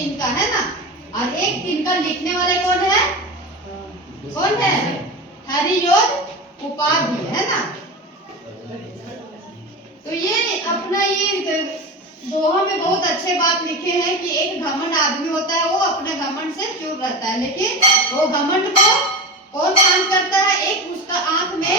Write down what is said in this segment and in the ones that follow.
तिनका है ना, और एक तिनका लिखने वाले कौन है? कौन है? हरियोध उपाधि है ना। तो ये अपना ये दोहा में बहुत अच्छे बात लिखे हैं कि एक घमंड आदमी होता है, वो अपने घमंड से चूर रहता है, लेकिन वो घमंड को कौन शांत करता है? एक उसका आंख में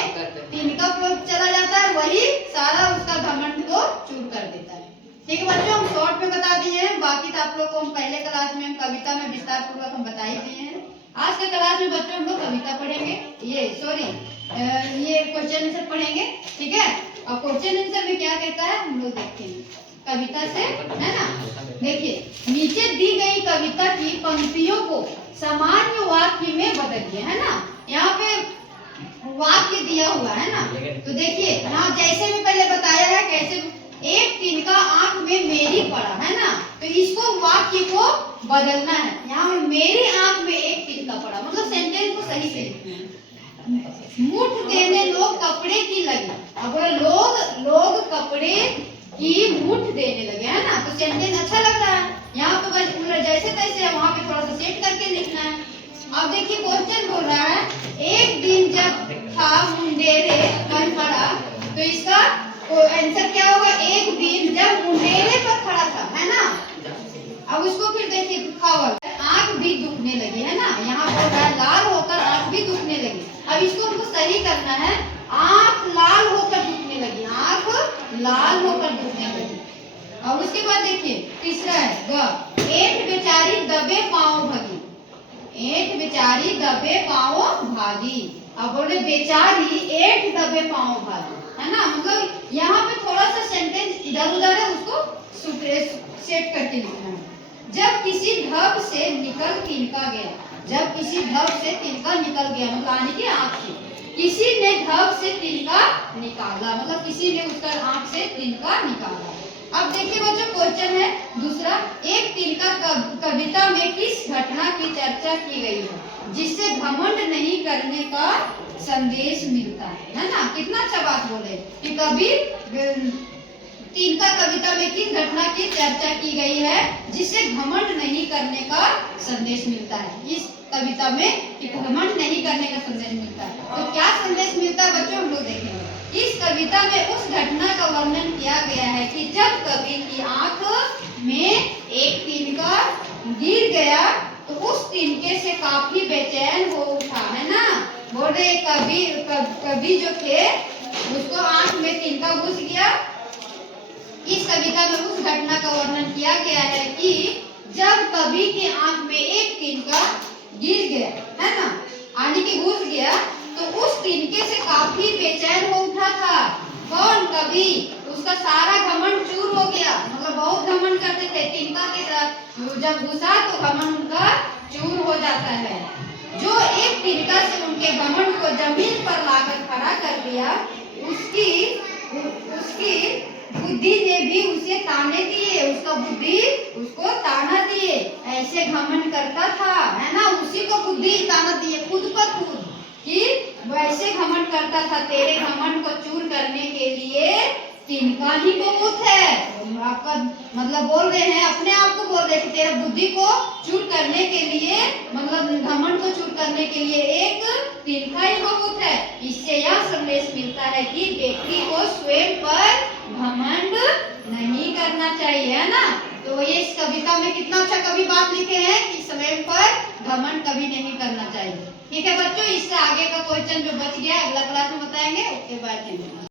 तिनका चला जाता है, वही सारा उसका घमंड को चूर कर देता है। ठीक है बच्चों, हम शॉर्ट में बता दिए हैं, बाकी तो आप लोग को हम पहले क्लास में हम कविता में विस्तार पूर्वक हम बता ही दिए हैं। आज के क्लास में बच्चों हम लोग कविता पढ़ेंगे, ये क्वेश्चन आंसर पढ़ेंगे। ठीक है, और क्वेश्चन आंसर में क्या कहता है हम लोग देखते हैं कविता से, है ना। देखिए, नीचे दी गई कविता की पंक्तियों को सामान्य वाक्य में बदलिए, है ना। यहाँ पे वाक्य दिया हुआ है ना, तो देखिए यहाँ जैसे मैं पहले बताया है कैसे एक तिनका आंख में मेरी पड़ा है ना, तो इसको वाक्य को बदलना है। यहाँ में मेरी आंख में एक तिनका पड़ा, मतलब सेंटेंस को सही से लिखना है। मुठ देने लोग कपड़े की लगे, अब लोग कपड़े की मुठ देने लगे, है ना, तो सेंटेंस अच्छा लग रहा है। यहाँ पे बस पूरा जैसे तैसे है, वहाँ पे थोड़ा सा सेट करके लिखना है। अब देखिए क्वेश्चन बोल रहा है, एक दिन जब था मुंडेरे पर खड़ा, तो इसका आंसर क्या होगा? एक दिन जब मुंडेरे पर खड़ा था, है ना। अब उसको फिर देखिए दुखावल, आंख भी दुखने लगी, है ना। यहाँ बोल रहा है लाल होकर आंख भी दुखने लगी। अब इसको हमको सही करना है, आंख लाल होकर दुखने लगी, आंख लाल होकर दुखने लगी। और उसके बाद देखिए तीसरा है ग, ऐंठ बेचारी दबे पांव भागी, ऐंठ बेचारी दबे पांव भागी। अब बोले बेचारी ऐंठ दबे पांव भागी, है ना, मतलब यहाँ पे थोड़ा सा सेंटेंस इधर उधर है, उसको सेट करके लिखना है। जब किसी ढब से निकल तिनका गया, जब किसी ढब से तिनका निकल गया, मतलब यानी कि आंख से किसी ने ढब से तिनका निकाला, मतलब किसी ने उसका आंख से तिनका निकाला। अब देखिए बच्चों क्वेश्चन है दूसरा, एक तिनका कविता में किस घटना की चर्चा की गई है जिससे घमंड नहीं करने का संदेश मिलता है ना। कितना अच्छा बात बोले कि कभी तिनका कविता में किस घटना की चर्चा की गई है जिससे घमंड नहीं करने का संदेश मिलता है। इस कविता में कि घमंड नहीं करने का संदेश मिलता है, तो क्या संदेश मिलता है बच्चों हम लोग देखेंगे। इस कविता में उस घटना का वर्णन किया गया है कि जब कवि की आंख में एक तिनका गिर गया तो उस तिनके से काफी बेचैन हो उठा, है ना। बोले कवि जो थे उसको आंख में तिनका घुस गया। इस कविता में उस घटना का वर्णन किया गया है कि जब कवि की आंख में एक तिनका गिर गया, है ना, यानी कि घुस गया, तो उस तिनके से काफी बेचैन हो उठा था। कौन? कवि। उसका सारा घमंड चूर हो गया, मतलब बहुत घमंड करते थे तिनका के साथ, जब घुसा तो घमंड उनका चूर हो जाता है। जो एक तिनका से उनके घमंड को जमीन पर लाकर खड़ा कर दिया, उसकी बुद्धि ने भी उसे ताने दिए, उसका बुद्धि उसको ताना दिए। ऐसे घमंड करता था, है ना, उसी को बुद्धि ताना दिए खुद पर खुद कि वैसे घमंड करता था। तेरे घमंड को चूर करने के लिए तिनका ही बहुत है। आपका मतलब बोल रहे हैं, अपने आप को बोल रहे हैं कि तेरा बुद्धि को चूर करने के लिए, मतलब घमंड को चूर करने के लिए एक तिनका ही बहुत है। इससे यह संदेश मिलता है कि व्यक्ति को स्वयं पर घमंड नहीं करना चाहिए, है ना। तो ये इस कविता में कितना अच्छा कवि बात लिखे हैं कि स्वयं पर घमंड कभी नहीं करना चाहिए। ठीक है बच्चों, इससे आगे का क्वेश्चन जो बच गया अगला क्लास में बताएंगे। Okay bye.